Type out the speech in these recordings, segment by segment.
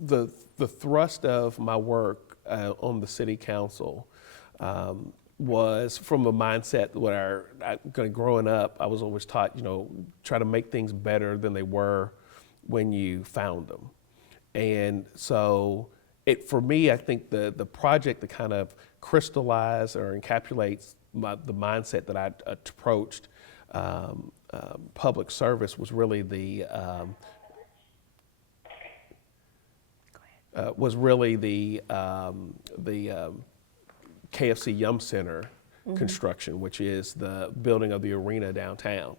the thrust of my work on the city council was from a mindset where growing up, I was always taught, try to make things better than they were when you found them. And so for me, I think the project that kind of crystallized or encapsulates the mindset that I approached public service was really the KFC Yum Center construction, which is the building of the arena downtown.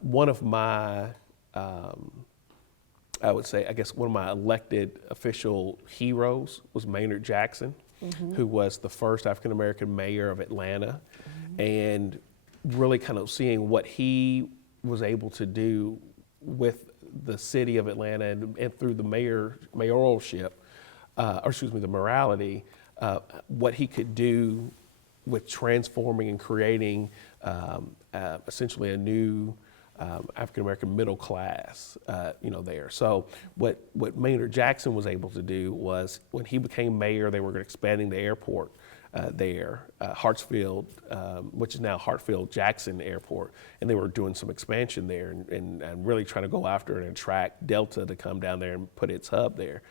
One of my, I would say, I guess one of my elected official heroes was Maynard Jackson, who was the first African-American mayor of Atlanta, and really kind of seeing what he was able to do with the city of Atlanta and through the mayoralship, the morality, what he could do with transforming and creating essentially a new African-American middle class, there. So what Maynard Jackson was able to do was when he became mayor, they were expanding the airport there, Hartsfield, which is now Hartsfield-Jackson Airport, and they were doing some expansion there and really trying to go after and attract Delta to come down there and put its hub there.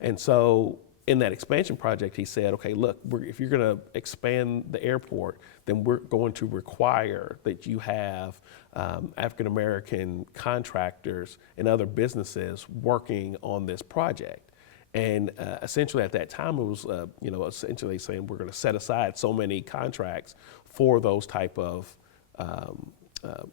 And so in that expansion project, he said, okay, look, if you're going to expand the airport, then we're going to require that you have African-American contractors and other businesses working on this project. And essentially at that time, it was, essentially saying we're going to set aside so many contracts for those type of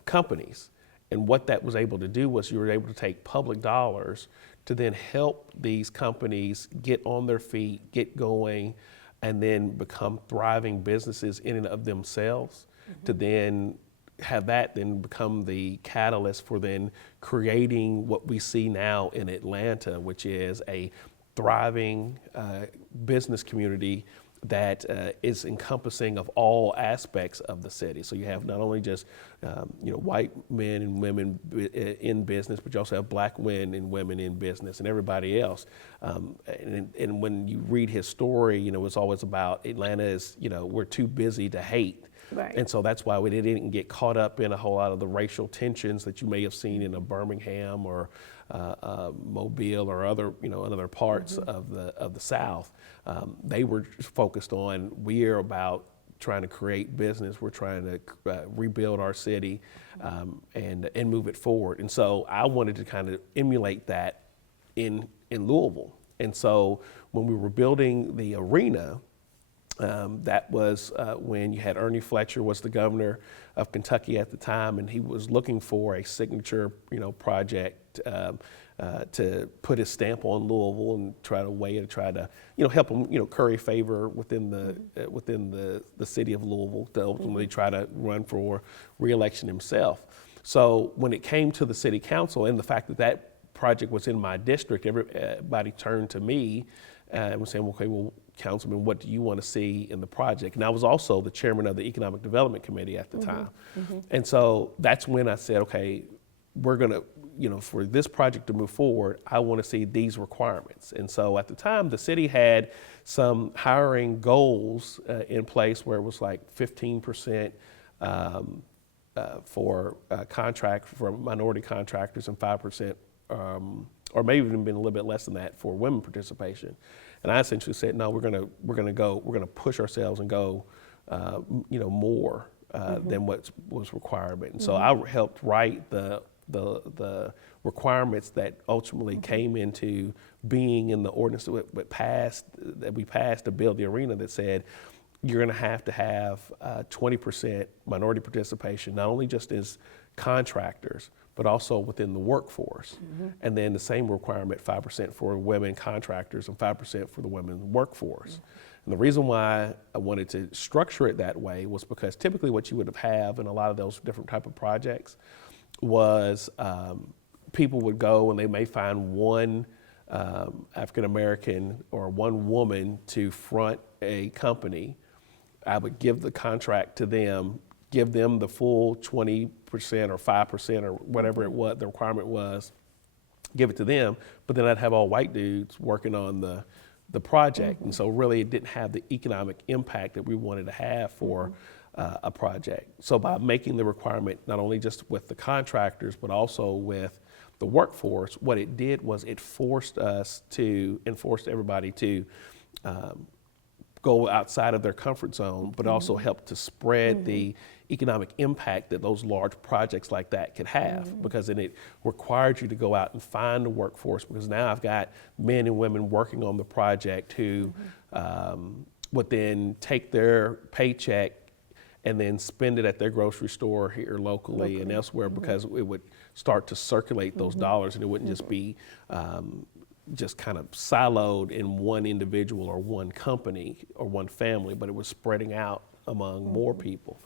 companies. And what that was able to do was you were able to take public dollars to then help these companies get on their feet, get going, and then become thriving businesses in and of themselves, to then have that then become the catalyst for then creating what we see now in Atlanta, which is a thriving business community that is encompassing of all aspects of the city. So you have not only just white men and women in business, but you also have black men and women in business and everybody else. And when you read his story, it's always about Atlanta is, we're too busy to hate. Right. And so that's why we didn't get caught up in a whole lot of the racial tensions that you may have seen in a Birmingham or Mobile or other, in other parts of the South. They were focused on, we are about trying to create business. We're trying to rebuild our city and move it forward. And so I wanted to kind of emulate that in Louisville. And so when we were building the arena, that was when you had Ernie Fletcher was the governor of Kentucky at the time, and he was looking for a signature, project to put his stamp on Louisville and try to help him, curry favor within the city of Louisville to ultimately try to run for re-election himself. So when it came to the city council and the fact that that project was in my district, everybody turned to me and was saying, okay, well, Councilman, what do you want to see in the project? And I was also the chairman of the Economic Development Committee at the time. And so that's when I said, okay, we're going to, for this project to move forward, I want to see these requirements. And so at the time, the city had some hiring goals in place where it was like 15% for contract for minority contractors and 5%, or maybe even been a little bit less than that for women participation. And I essentially said, no, we're going to push ourselves and go, more than what was requirement. And so I helped write the requirements that ultimately came into being in the ordinance that we passed to build the arena that said you're going to have 20% minority participation, not only just as contractors, but also within the workforce. And then the same requirement, 5% for women contractors and 5% for the women workforce. And the reason why I wanted to structure it that way was because typically what you would have in a lot of those different type of projects was people would go and they may find one African-American or one woman to front a company. I would give the contract to them, give them the full 20% or 5% or whatever it was, the requirement was, give it to them, but then I'd have all white dudes working on the project. And so really it didn't have the economic impact that we wanted to have for a project. So by making the requirement not only just with the contractors, but also with the workforce, what it did was it forced everybody to go outside of their comfort zone, but also help to spread the economic impact that those large projects like that could have, because then it required you to go out and find a workforce, because now I've got men and women working on the project who would then take their paycheck and then spend it at their grocery store here locally and elsewhere, because it would start to circulate those dollars, and it wouldn't just be just kind of siloed in one individual or one company or one family, but it was spreading out among more people.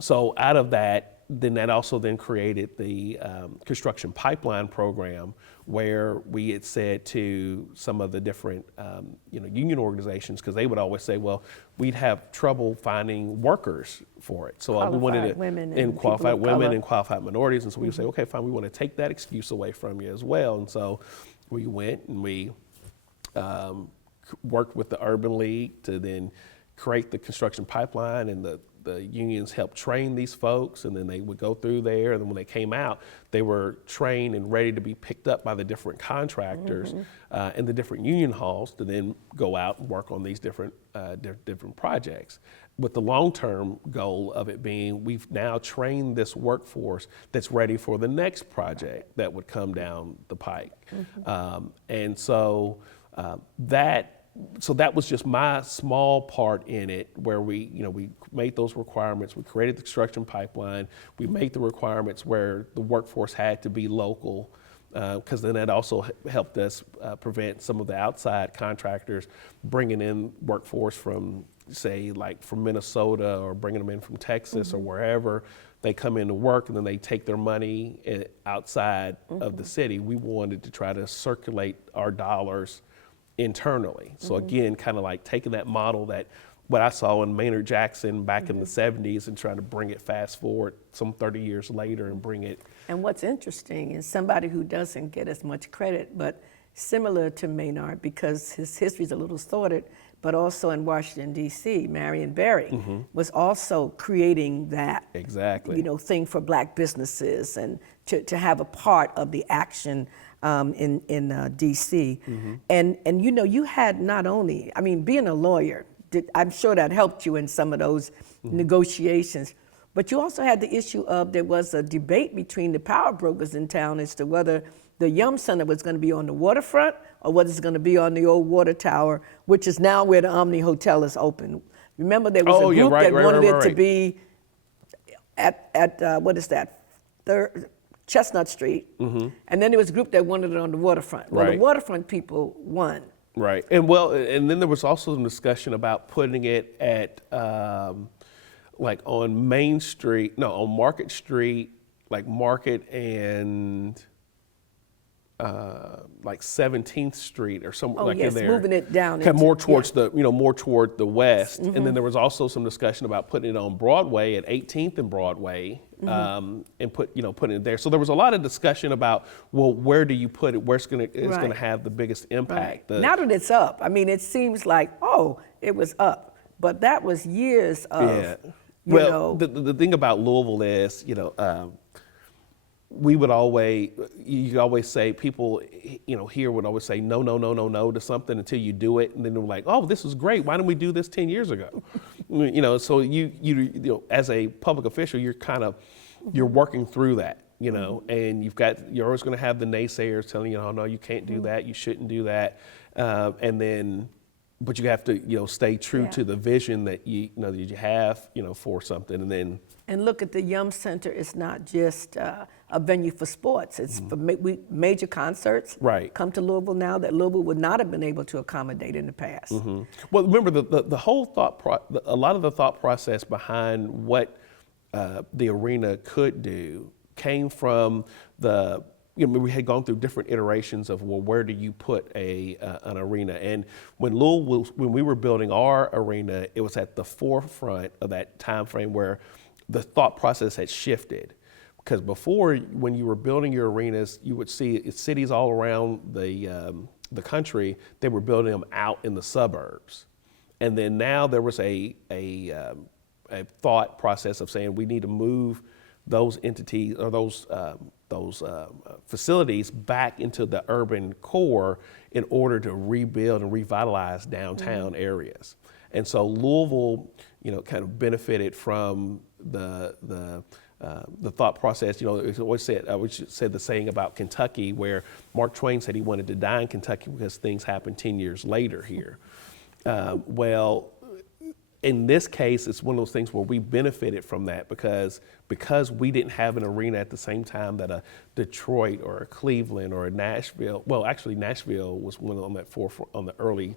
So out of that, then that also then created the construction pipeline program, where we had said to some of the different union organizations, because they would always say, well, we'd have trouble finding workers for it. So we wanted to, qualified women and qualified minorities. And so we would say, okay, fine, we want to take that excuse away from you as well. And so we went and we worked with the Urban League to then create the construction pipeline, and the unions helped train these folks, and then they would go through there, and then when they came out, they were trained and ready to be picked up by the different contractors in the different union halls to then go out and work on these different projects, with the long-term goal of it being, we've now trained this workforce that's ready for the next project that would come down the pike. And so that was just my small part in it, where we made those requirements. We created the construction pipeline. We made the requirements where the workforce had to be local, because then that also helped us prevent some of the outside contractors bringing in workforce from, say, like from Minnesota, or bringing them in from Texas or wherever. They come in to work and then they take their money outside of the city. We wanted to try to circulate our dollars internally. So again, kind of like taking that model that what I saw in Maynard Jackson back in the 70s and trying to bring it fast forward some 30 years later and bring it. And what's interesting is somebody who doesn't get as much credit, but similar to Maynard, because his history is a little sordid, but also in Washington, D.C., Marion Barry was also creating that thing for black businesses, and to have a part of the action in D.C. And you had not only, being a lawyer, I'm sure that helped you in some of those negotiations, but you also had the issue of, there was a debate between the power brokers in town as to whether the Yum Center was going to be on the waterfront or whether it's going to be on the old water tower, which is now where the Omni Hotel is open. Remember, there was a group that wanted it to be at what is that, Chestnut Street, and then there was a group that wanted it on the waterfront. Well, the waterfront people won. Right, and then there was also some discussion about putting it at like on Main Street, on Market Street, like Market and like 17th Street or somewhere in there. Moving it down. More towards more toward the west. And then there was also some discussion about putting it on Broadway at 18th and Broadway, and putting it there. So there was a lot of discussion about, well, where do you put it? Where's going to have the biggest impact? Now that it's up, it seems like, it was up, but that was years of. The thing about Louisville is, you always say, people, here would always say no to something until you do it, and then they're like, oh, this is great. Why didn't we do this 10 years ago? So you as a public official, you're working through that, and you're always going to have the naysayers telling you, oh no, you can't do that, you shouldn't do that, but you have to stay true to the vision that you have for something, and then. And look at the Yum Center. It's not just a venue for sports. It's for major concerts. Right. Come to Louisville now that Louisville would not have been able to accommodate in the past. Well, remember the whole a lot of the thought process behind what the arena could do came from we had gone through different iterations of, well, where do you put an arena? And when we were building our arena, it was at the forefront of that time frame where the thought process had shifted, because before, when you were building your arenas, you would see cities all around the country, they were building them out in the suburbs. And then now there was a thought process of saying we need to move those entities or those facilities back into the urban core in order to rebuild and revitalize downtown areas. And so Louisville, kind of benefited from the thought process. It's always said the saying about Kentucky, where Mark Twain said he wanted to die in Kentucky because things happened 10 years later here. Well, in this case, it's one of those things where we benefited from that because we didn't have an arena at the same time that a Detroit or a Cleveland or a Nashville. Well, actually, Nashville was one on that forefront, on the early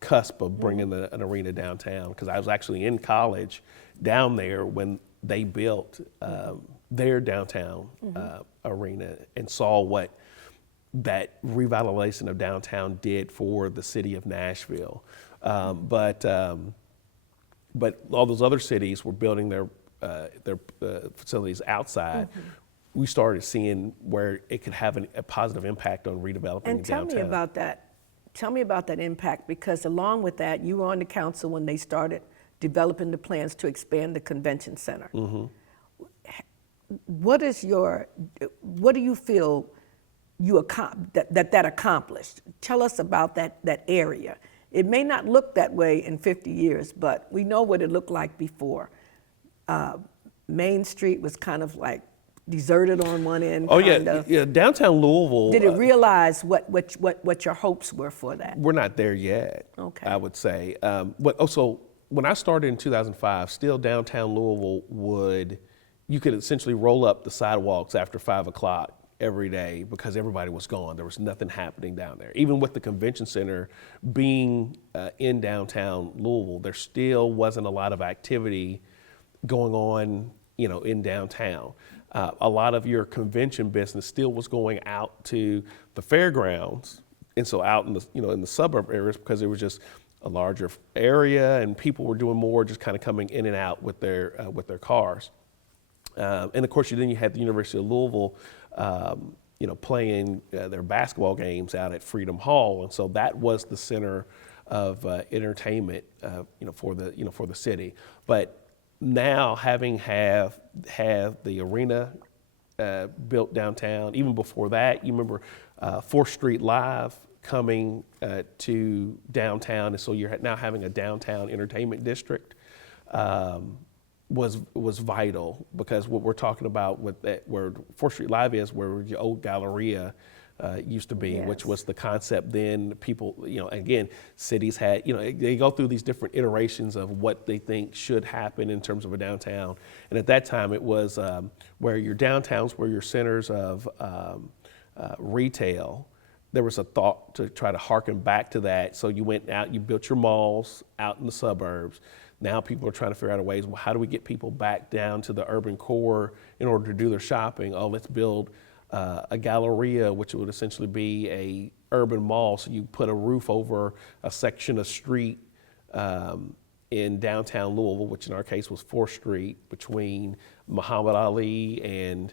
cusp of bringing an arena downtown. Because I was actually in college down there when they built their downtown arena and saw what that revitalization of downtown did for the city of Nashville. But all those other cities were building their facilities outside. We started seeing where it could have a positive impact on redeveloping And tell downtown. me about that. Tell me about that impact, because along with that, you were on the council when they started developing the plans to expand the convention center. What do you feel that accomplished? Tell us about that area. It may not look that way in 50 years, but we know what it looked like before. Main Street was kind of like deserted on one end. Oh yeah, downtown Louisville. Did it realize what your hopes were for that? We're not there yet. Okay. I would say. So when I started in 2005, still downtown Louisville you could essentially roll up the sidewalks after 5 o'clock every day because everybody was gone. There was nothing happening down there. Even with the convention center being in downtown Louisville, there still wasn't a lot of activity going on, in downtown. A lot of your convention business still was going out to the fairgrounds, and so out in the suburb areas, because it was just a larger area and people were doing more, just kind of coming in and out with their cars. And of course, then you had the University of Louisville, playing their basketball games out at Freedom Hall, and so that was the center of entertainment, for the city. But now, having had the arena built downtown, even before that, you remember 4th Street Live coming to downtown, and so you're now having a downtown entertainment district. Was vital, because what we're talking about with that, where 4th Street Live is, where your old Galleria used to be, which was the concept then. People, again, cities had, they go through these different iterations of what they think should happen in terms of a downtown. And at that time, it was where your downtowns were your centers of retail. There was a thought to try to harken back to that. So you went out, you built your malls out in the suburbs. Now people are trying to figure out ways, well, how do we get people back down to the urban core in order to do their shopping? Oh, let's build a Galleria, which would essentially be a urban mall. So you put a roof over a section of street in downtown Louisville, which in our case was 4th Street, between Muhammad Ali and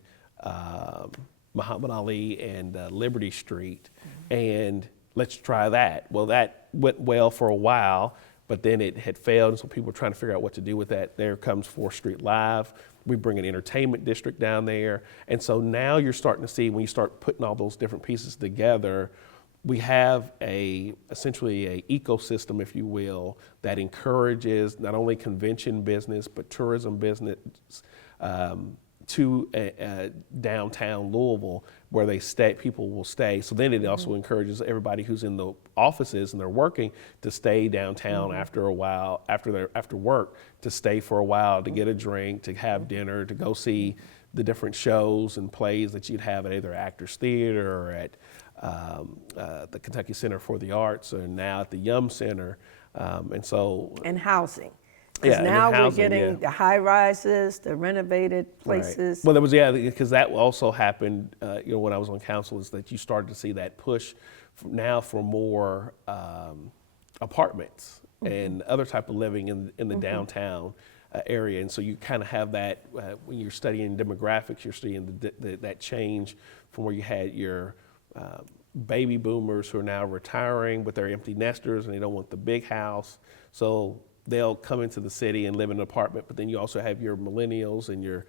Liberty Street. And let's try that. Well, that went well for a while, but then it had failed, and so people were trying to figure out what to do with that. There comes 4th Street Live. We bring an entertainment district down there. And so now you're starting to see, when you start putting all those different pieces together, we have essentially an ecosystem, if you will, that encourages not only convention business, but tourism business to downtown Louisville, where people will stay. So then it also encourages everybody who's in the offices and they're working to stay downtown after a while, after work, to stay for a while, to get a drink, to have dinner, to go see the different shows and plays that you'd have at either Actors Theater or at the Kentucky Center for the Arts, or now at the Yum Center. And housing. Yeah, now we're housing, getting the high rises, the renovated places. Right. Well, because that also happened, when I was on council, is that you started to see that push now for more apartments and other type of living in the downtown. area. And so you kind of have that when you're studying demographics, you're studying that change from where you had your baby boomers who are now retiring, but they're empty nesters and they don't want the big house. So they'll come into the city and live in an apartment, but then you also have your millennials and your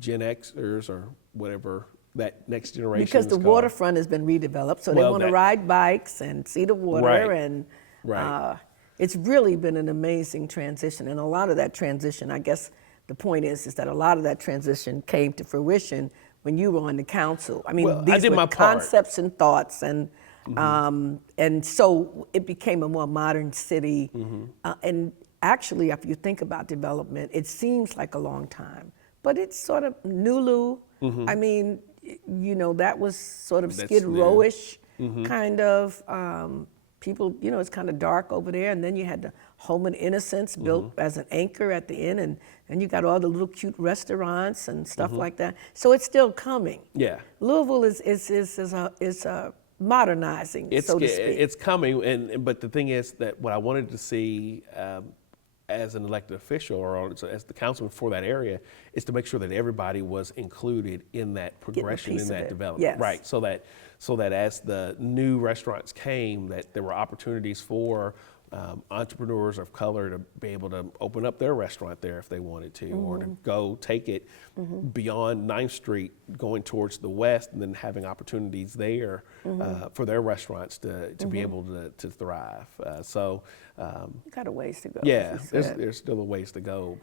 Gen Xers or whatever that next generation Because is the called. waterfront has been redeveloped, so they Well, want to that- ride bikes and see the water, Right. and Right. it's really been an amazing transition. And a lot of that transition, I guess the point is that a lot of that transition came to fruition when you were on the council. I mean, Well, I these did were my part. concepts and thoughts, and so it became a more modern city. And actually, if you think about development, it seems like a long time, but it's sort of Nulu. I mean, you know, that was sort of That's Skid new. Row-ish kind of. People, you know, it's kind of dark over there, and then you had the Home of Innocence built as an anchor at the end, and you got all the little cute restaurants and stuff like that. So it's still coming. Yeah. Louisville is modernizing, so to speak. It's coming, but the thing is that what I wanted to see as an elected official or as the councilman for that area is to make sure that everybody was included in that progression, piece in of that it. development. Yes. Right, so that as the new restaurants came, that there were opportunities for entrepreneurs of color to be able to open up their restaurant there if they wanted to, or to go take it beyond 9th Street, going towards the west, and then having opportunities there for their restaurants to be able to thrive. Got a ways to go. Yeah, as you said. there's still a ways to go.